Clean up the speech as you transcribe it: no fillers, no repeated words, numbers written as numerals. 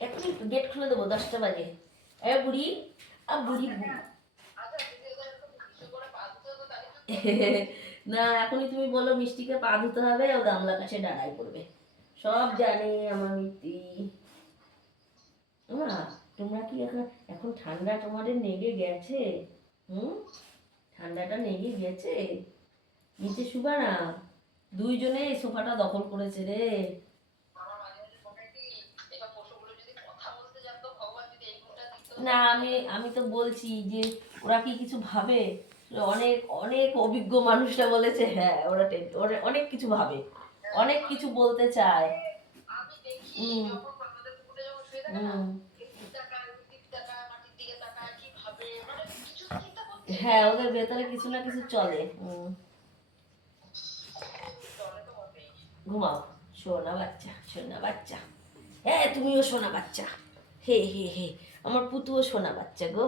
এখনই গেট খুলে দেবো, 10টা বাজে। এ বুড়ি, বুড়ি না, এখনই তুমি বলো মিষ্টিকে পা ধুতে হবে, ও গামলা কাছে ডাড়াই পড়বে। সব জানে আমার মিষ্টি। মা, তোমরা কি এখন এখন ঠান্ডা তোমাদের নেগে গেছে? হুম, ঠান্ডাটা নেগে গেছে? নিচে শুবা না? দুইজনে এই সোফাটা দখল করেছে রে। না, আমি আমি তো বলছি যে ওরা কি কিছু ভাবে? অনেক অনেক অভিজ্ঞ মানুষরা বলেছে হ্যাঁ, ওরা অনেক কিছু ভাবে, অনেক কিছু বলতে চায়। হুম হুম। হ্যাঁ, ওদের ভেতরে কিছু না কিছু চলে। ঘুমাও, সোনা বাচ্চা, সোনা বাচ্চা। হ্যাঁ, তুমিও সোনা বাচ্চা। হে হে হে, আমার পুতুও সোনা বাচ্চা গো।